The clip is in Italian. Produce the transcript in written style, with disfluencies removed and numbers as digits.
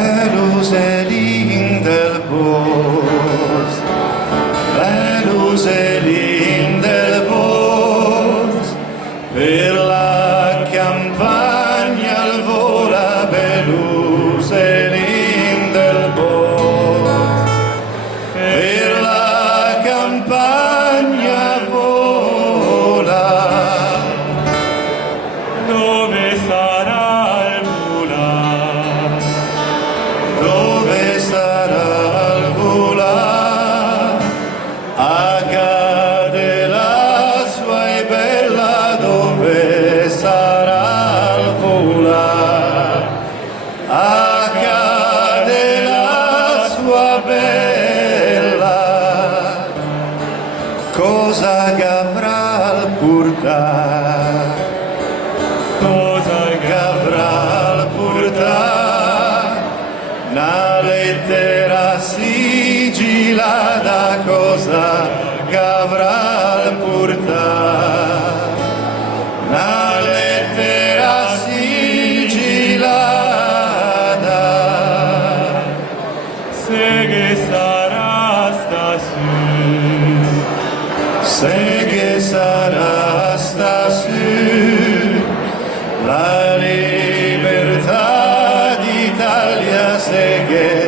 le lucelin del bosco, le lucelin del bosco, per la campagna al vola, le lucelin del bosco, per la campagna vola. Dove sarà il volare? Dove sarà il volare? Accade la sua è bella, dove sarà il volare? Accade la sua bella, cosa che avrà il portare? Cosa Che avrà il portare? Una lettera sigillata, cosa che avrà il portare? Una lettera sigillata, se che sarà stasera? se che sarà stasera la libertà d'Italia, se che